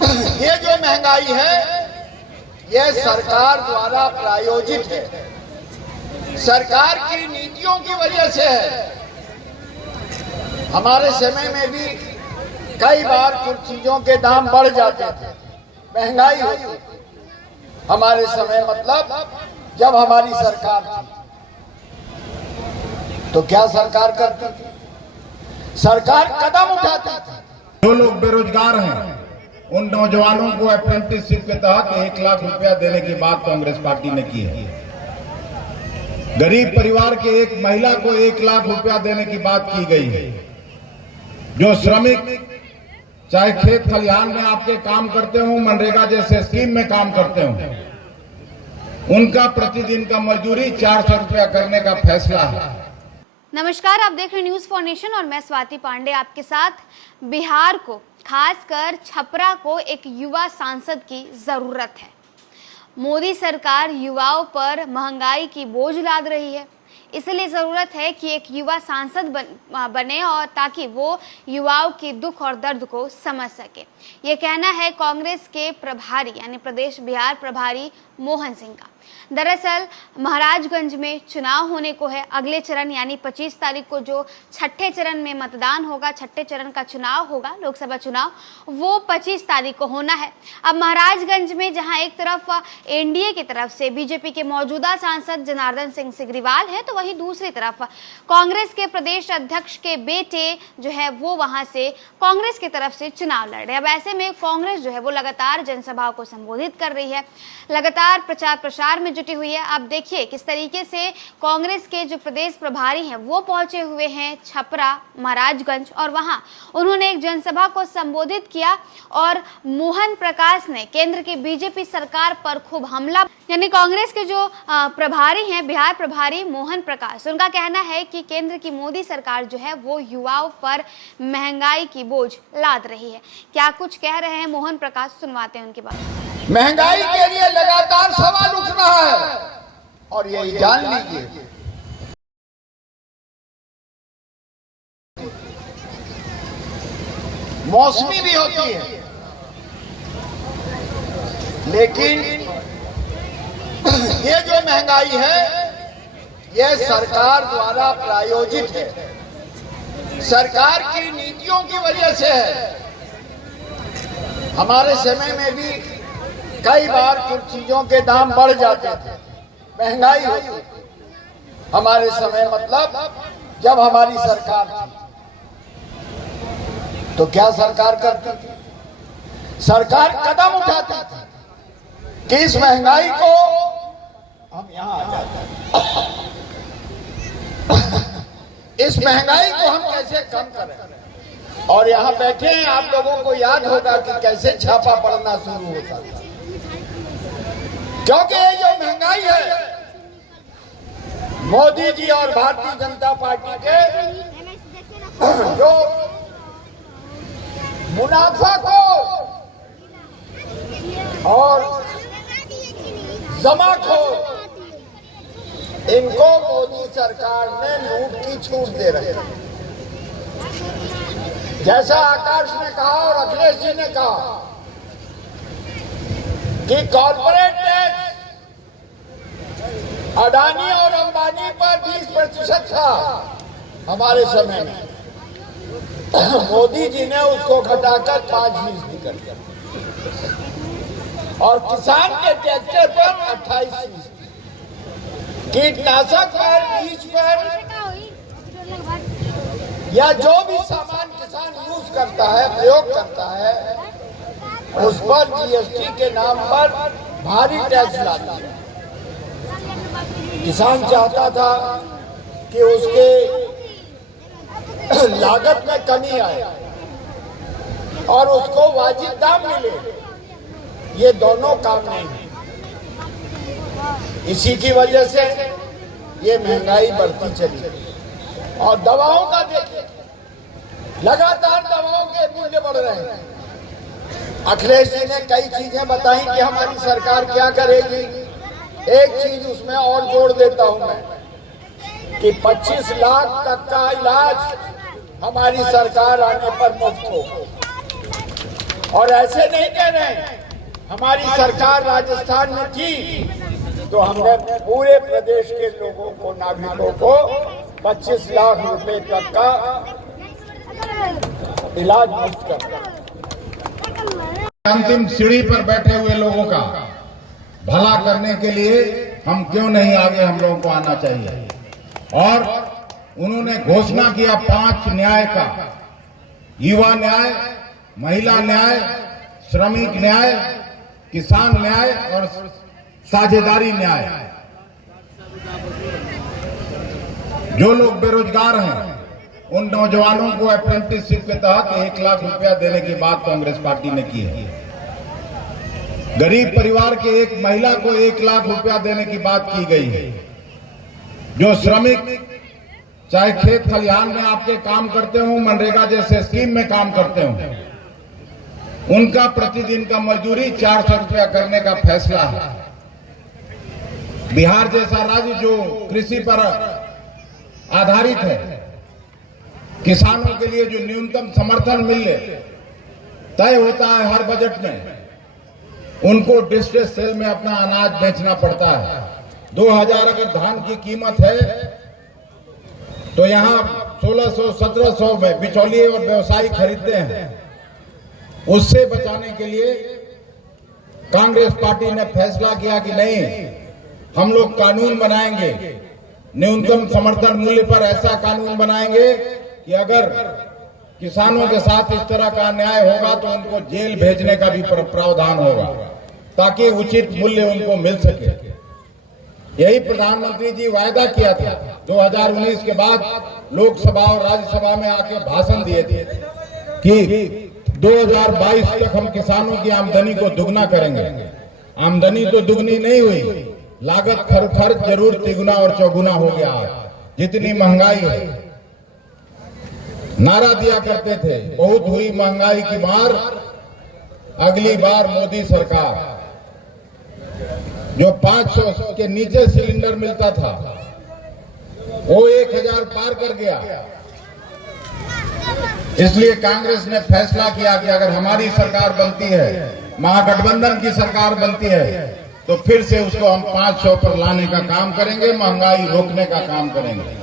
ये जो महंगाई है ये सरकार द्वारा प्रायोजित है, सरकार की नीतियों की वजह से है। हमारे समय में भी कई बार कुछ चीजों के दाम बढ़ जाते थे, महंगाई होती थी। हमारे समय मतलब जब हमारी सरकार थी, तो क्या सरकार करती थी? सरकार कदम उठाती थी। जो लोग बेरोजगार हैं उन नौजवानों को अप्रेंटिसशिप के तहत 1 लाख रुपया देने की बात कांग्रेस पार्टी ने की है। गरीब परिवार के एक महिला को 1 लाख रुपया देने की बात की गई है। जो श्रमिक चाहे खेत खलिहान में आपके काम करते हो, मनरेगा जैसे स्कीम में काम करते हो, उनका प्रतिदिन का मजदूरी 400 रुपया करने का फैसला है। नमस्कार, आप देख रहे न्यूज फॉर नेशन और मैं स्वाति पांडे आपके साथ। बिहार को, खासकर छपरा को एक युवा सांसद की जरूरत है। मोदी सरकार युवाओं पर महंगाई की बोझ लाद रही है, इसलिए जरूरत है कि एक युवा सांसद बने और ताकि वो युवाओं के दुख और दर्द को समझ सके। ये कहना है कांग्रेस के प्रभारी यानी प्रदेश बिहार प्रभारी मोहन सिंह का। दरअसल महाराजगंज में चुनाव होने को है। अगले चरण यानी 25 तारीख को जो छठे चरण में मतदान होगा, छठे चरण का चुनाव होगा, लोकसभा चुनाव, वो 25 तारीख को होना है। अब महाराजगंज में जहां एक तरफ एनडीए की तरफ से बीजेपी के मौजूदा सांसद जनार्दन सिंह सिग्रीवाल है, तो वहीं दूसरी तरफ कांग्रेस के प्रदेश अध्यक्ष के बेटे जो है वो वहां से कांग्रेस की तरफ से चुनाव लड़ रहे हैं। अब ऐसे में कांग्रेस जो है वो लगातार जनसभाओं को संबोधित कर रही है, लगातार प्रचार प्रसार में जुटी हुई है। अब देखिए किस तरीके से कांग्रेस के जो प्रदेश प्रभारी हैं वो पहुंचे हुए हैं छपरा, महाराजगंज, और वहां उन्होंने एक जनसभा को संबोधित किया और मोहन प्रकाश ने केंद्र की बीजेपी सरकार पर खूब हमला, यानी कांग्रेस के जो प्रभारी हैं, बिहार प्रभारी मोहन प्रकाश, उनका कहना है कि केंद्र की मोदी सरकार जो है वो युवाओं पर महंगाई की बोझ लाद रही है। क्या कुछ कह रहे हैं मोहन प्रकाश, सुनवाते हैं उनकी बात। महंगाई के लिए लगातार सवाल उठ रहा है और यही जान लीजिए मौसमी भी होती है, लेकिन ये जो महंगाई है ये सरकार द्वारा प्रायोजित है, सरकार की नीतियों की वजह से है। हमारे समय में भी कई बार कुछ चीजों के दाम बढ़ जाते थे, महंगाई होती थी। हमारे समय मतलब जब हमारी सरकार थी, तो क्या सरकार करती थी? सरकार कदम उठाती थी कि इस महंगाई को हम यहां आ जाते हैं, इस महंगाई को हम कैसे कम करें। और यहां बैठे हैं, आप लोगों को याद होगा कि कैसे छापा पड़ना शुरू होता था, क्योंकि ये जो महंगाई है मोदी जी और भारतीय जनता पार्टी के जो मुनाफा को और जमा को, इनको मोदी सरकार ने लूट की छूट दे रहे हैं। जैसा आकाश ने कहा और अखिलेश जी ने कहा कि कॉर्पोरेट टैक्स अडानी और अंबानी पर 20% था हमारे समय में, मोदी जी ने उसको घटाकर 5% कर दिया और किसान के ट्रैक्टर पर 28%, कीटनाशक पर 20%, या जो भी सामान किसान यूज करता है, प्रयोग करता है, उस पर जीएसटी के नाम पर भारी टैक्स लाता है। किसान चाहता था कि उसके लागत में कमी आए और उसको वाजिब दाम मिले, ये दोनों काम नहीं है। इसी की वजह से ये महंगाई बढ़ती चली। और दवाओं का देखिए, लगातार दवाओं के मूल्य बढ़ रहे हैं। अखिलेश जी ने कई चीजें बताई कि हमारी सरकार क्या करेगी। एक चीज उसमें और जोड़ देता हूं मैं कि 25 लाख तक का इलाज हमारी सरकार आने पर मुफ्त हो। और ऐसे नहीं कह रहे हैं, हमारी सरकार राजस्थान में थी तो हमने पूरे प्रदेश के लोगों को, नागरिकों को 25 लाख रुपए तक का इलाज मुफ्त कर। अंतिम सीढ़ी पर बैठे हुए लोगों का भला करने के लिए हम क्यों नहीं आगे, हम लोगों को आना चाहिए। और उन्होंने घोषणा किया 5 न्याय का, युवा न्याय, महिला न्याय, श्रमिक न्याय, किसान न्याय और साझेदारी न्याय। जो लोग बेरोजगार हैं उन नौजवानों को अप्रेंटिसशिप के तहत 1 लाख रुपया देने की बात कांग्रेस पार्टी ने की है। गरीब परिवार के एक महिला को 1 लाख रुपया देने की बात की गई है। जो श्रमिक चाहे खेत खलिहान में आपके काम करते हो, मनरेगा जैसे स्कीम में काम करते हो, उनका प्रतिदिन का मजदूरी 400 रुपया करने का फैसला है। बिहार जैसा राज्य जो कृषि पर आधारित है, किसानों के लिए जो न्यूनतम समर्थन मूल्य तय होता है हर बजट में, उनको डिस्ट्रेस सेल में अपना अनाज बेचना पड़ता है। 2000 अगर धान की कीमत है तो यहाँ 1600-1700 में बिचौलिए और व्यवसायी खरीदते हैं। उससे बचाने के लिए कांग्रेस पार्टी ने फैसला किया कि नहीं, हम लोग कानून बनाएंगे, न्यूनतम समर्थन मूल्य पर ऐसा कानून बनाएंगे कि अगर किसानों के साथ इस तरह का अन्याय होगा तो उनको जेल भेजने का भी प्रावधान होगा, ताकि उचित मूल्य उनको मिल सके। यही प्रधानमंत्री जी वायदा किया था। 2019 के बाद लोकसभा और राज्यसभा में आके भाषण दिए थे कि 2022 तक हम किसानों की आमदनी को दुगना करेंगे। आमदनी तो दुगनी नहीं हुई, लागत खर्च जरूर तिगुना और चौगुना हो गया। जितनी महंगाई है, नारा दिया करते थे बहुत हुई महंगाई की मार, अगली बार मोदी सरकार। जो 500 के नीचे सिलेंडर मिलता था वो 1000 पार कर गया। इसलिए कांग्रेस ने फैसला किया कि अगर हमारी सरकार बनती है, महागठबंधन की सरकार बनती है, तो फिर से उसको हम 500 पर लाने का काम करेंगे, महंगाई रोकने का काम करेंगे।